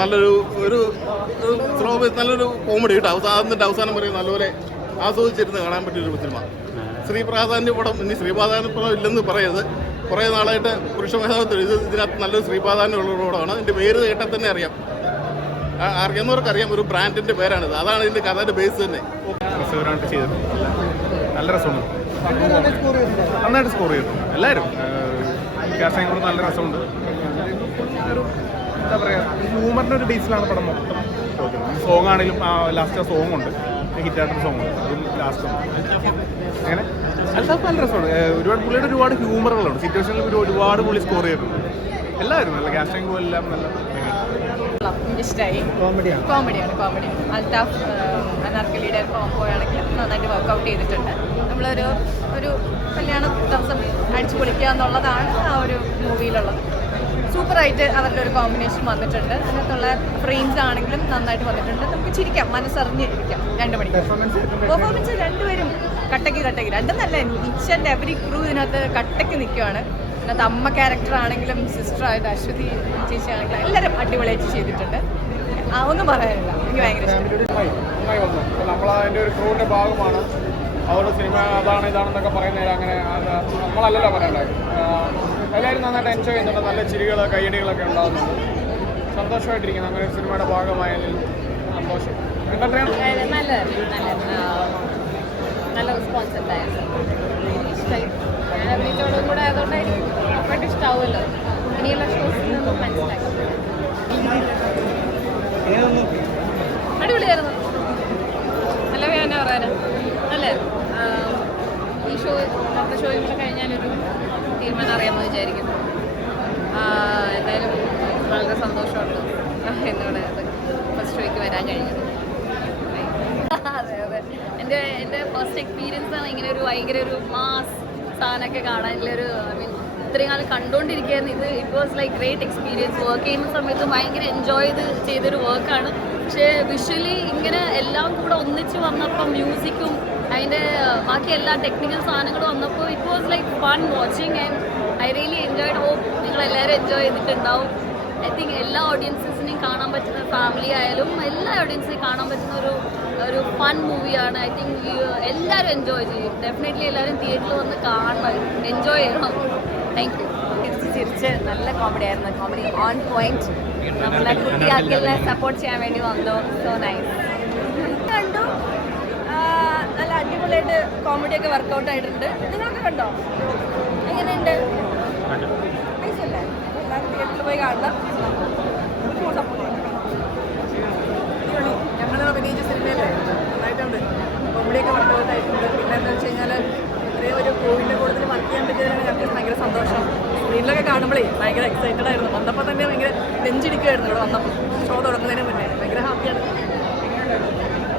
നല്ലൊരു നല്ലൊരു കോമഡി കേട്ടോ. അവസാനം വരെ നല്ലപോലെ ആസ്വദിച്ചിരുന്ന് കാണാൻ പറ്റിയൊരു സിനിമ. ശ്രീപ്രസാദിൻ്റെ പടം ഇനി ശ്രീപ്രസാദിൻ്റെ പടം ഇല്ലെന്ന് പറയരുത്. കുറേ നാളായിട്ട് പുരുഷ മേധാവിത്വം ഇതിനകത്ത് നല്ലൊരു ശ്രീപ്രസാദിനുള്ള പടമാണ്. ഇതിൻ്റെ പേര് കേട്ടാൽ തന്നെ അറിയാം, അറിയാവുന്നവർക്കറിയാം, ഒരു ബ്രാൻഡിൻ്റെ പേരാണിത്. അതാണ് ഇതിൻ്റെ കഥയുടെ ബേസ് തന്നെ. നല്ല രസമുണ്ട്, നന്നായിട്ട് സ്കോർ ചെയ്തു എല്ലാവരും. കാസ്റ്റിംഗ് കൂടെ നല്ല രസമുണ്ട്. ഒരു എന്താ പറയുക, ഹ്യൂമറിൻ്റെ ഒരു ബേസിലാണ് പടം മൊത്തം. സോങ് ആണെങ്കിലും ലാസ്റ്റ് സോങ് ഉണ്ട്, ഹിറ്റായിട്ടൊരു സോങ് ഉണ്ട്, അതും ലാസ്റ്റ് അങ്ങനെ അൽത്താഫ് നല്ല രസമാണ്. പുള്ളിയുടെ ഒരുപാട് ഹ്യൂമറുകളുണ്ട്. സിറ്റുവേഷനിൽ ഒരുപാട് പുള്ളി സ്കോർ ചെയ്തിട്ടുണ്ട്. എല്ലാവരും നല്ല കാസ്റ്റിംഗ് എല്ലാം നല്ല ഇഷ്ടമായി. കോമഡിയാണ്. അൽത്താഫ് അനാർക്കലിയുടെ കോംബോ ആണെങ്കിലും നന്നായിട്ട് വർക്കൗട്ട് ചെയ്തിട്ടുണ്ട്. ഒരു കല്യാണ ദിവസം അടിച്ചു പൊളിക്കുക എന്നുള്ളതാണ് ആ ഒരു മൂവിയിലുള്ളത്. സൂപ്പറായിട്ട് അവരുടെ ഒരു കോമ്പിനേഷൻ വന്നിട്ടുണ്ട്. അതിനകത്തുള്ള ഫ്രെയിംസ് ആണെങ്കിലും നന്നായിട്ട് വന്നിട്ടുണ്ട്. നമുക്ക് ചിരിക്കാം, മനസ്സറിഞ്ഞിരിക്കാം. 2 മണിക്ക് പെർഫോമൻസ് രണ്ടുപേരും കട്ടയ്ക്ക് രണ്ടെന്നല്ല, ഈച്ച് ആൻഡ് എവറി ക്രൂ ഇതിനകത്ത് കട്ടയ്ക്ക് നിൽക്കുകയാണ്. അതിനകത്ത് അമ്മ ക്യാരക്ടർ ആണെങ്കിലും സിസ്റ്ററായിട്ട് അശ്വതി ചേച്ചി ആണെങ്കിലും എല്ലാവരും അടിപൊളിയായിട്ട് ചെയ്തിട്ടുണ്ട്. ഒന്നും പറയാനില്ല, എനിക്ക് ഭയങ്കര ഇഷ്ടമായി. നമ്മളതിൻ്റെ ഒരു ക്രൂവിൻ്റെ ഭാഗമാണ്. അതുകൊണ്ട് സിനിമ ഇതാണെന്നൊക്കെ പറയുന്നതിൽ അങ്ങനെ നമ്മളല്ലല്ലോ പറയണ്ടായി. എല്ലാവരും നന്നായിട്ട് എൻജോയ് ചെയ്യുന്നുണ്ട്. നല്ല ചിരികൾ കയ്യടികളൊക്കെ ഉണ്ടാകുന്നുണ്ട്. സന്തോഷമായിട്ടിരിക്കുന്നു അങ്ങനെ ഒരു സിനിമയുടെ ഭാഗമായതിൽ സന്തോഷം. നല്ല റെസ്പോൺസ് ഉണ്ടായിരുന്നു. ഇഷ്ടമായി. ഞാൻ അഭിനയിച്ചോടും കൂടെ ആയതുകൊണ്ടായിരിക്കും ഉറപ്പായിട്ട് ഇഷ്ടമാവുമല്ലോ. ഇനിയുള്ള ഷോസിൽ നിന്നും മനസ്സിലാക്കി. അടിപൊളിയായിരുന്നു. നല്ല വേദന പറയാനാ. അല്ലേ, ഈ അടുത്ത ഷോയും കൂടെ കഴിഞ്ഞാലൊരു തീരുമാനം അറിയാമെന്ന് വിചാരിക്കുന്നു. എന്തായാലും വളരെ സന്തോഷമുണ്ട് എന്നോട് ഫസ്റ്റ് ഷോയ്ക്ക് വരാൻ കഴിഞ്ഞത്. അതെ, എൻ്റെ ഫസ്റ്റ് എക്സ്പീരിയൻസ് ആണ് ഇങ്ങനെ ഒരു ഭയങ്കര ഒരു മാസ് സാധനമൊക്കെ കാണാനുള്ളൊരു. ഐ മീൻ ഇത്രയും കാലം കണ്ടുകൊണ്ടിരിക്കുകയായിരുന്നു. It was like great experience. Work ചെയ്യുന്ന സമയത്ത് ഭയങ്കര എൻജോയ് ചെയ്തൊരു വർക്കാണ്. പക്ഷേ വിഷ്വലി ഇങ്ങനെ എല്ലാം കൂടെ ഒന്നിച്ച് വന്നപ്പോൾ മ്യൂസിക്കും അതിൻ്റെ ബാക്കി എല്ലാ ടെക്നിക്കൽ സാധനങ്ങളും വന്നപ്പോൾ it was like fun watching and I really enjoyed. Hope നിങ്ങളെല്ലാവരും എൻജോയ് ചെയ്തിട്ടുണ്ടാവും. ഐ തിങ്ക് എല്ലാ ഓഡിയൻസിനെയും കാണാൻ പറ്റുന്ന, ഫാമിലി ആയാലും എല്ലാ ഓഡിയൻസിനെയും കാണാൻ പറ്റുന്ന ഒരു ഫൺ മൂവിയാണ്. ഐ തിങ്ക് എല്ലാവരും എൻജോയ് ചെയ്യും. ഡെഫിനറ്റ്ലി എല്ലാവരും തിയേറ്ററിൽ വന്ന് കാണണം, എൻജോയ് ചെയ്യണം. Thank you. ചിരിച്ച് നല്ല കോമഡി ആയിരുന്നു. Comedy on point. നമ്മളെ കുട്ടിയാക്കലിനെ സപ്പോർട്ട് ചെയ്യാൻ വേണ്ടി വന്നു. So nice. കണ്ടു, നല്ല അടിപൊളിയായിട്ട് കോമഡിയൊക്കെ വർക്കൗട്ട് ആയിട്ടുണ്ട്. നിങ്ങളൊക്കെ കണ്ടോ? എങ്ങനെയുണ്ട്? നൈസല്ലേ? എല്ലാവരും തിയേറ്ററിൽ പോയി കാണണം. ഞങ്ങൾ അഭിനയിച്ച സിനിമയിലെ നന്നായിട്ടുണ്ട്. കോമഡിയൊക്കെ വർക്കൗട്ട് ആയിട്ടുണ്ട്. പിന്നെ എന്താ വെച്ച് കഴിഞ്ഞാൽ ഇത്രയും ഒരു കോവിഡിൻ്റെ കൂടുതൽ വർക്ക് ചെയ്യാൻ പറ്റിയതിനാണ് ഞങ്ങൾക്ക് ഭയങ്കര സന്തോഷം. സ്ക്രീനിലൊക്കെ കാണുമ്പോഴേ ഭയങ്കര എക്സൈറ്റഡ് ആയിരുന്നു. വന്നപ്പോൾ തന്നെ ഭയങ്കര നെഞ്ചിടിക്കുമായിരുന്നു ഇവിടെ വന്നപ്പോൾ, ഷോ തുടങ്ങുന്നതിന് മുന്നേ.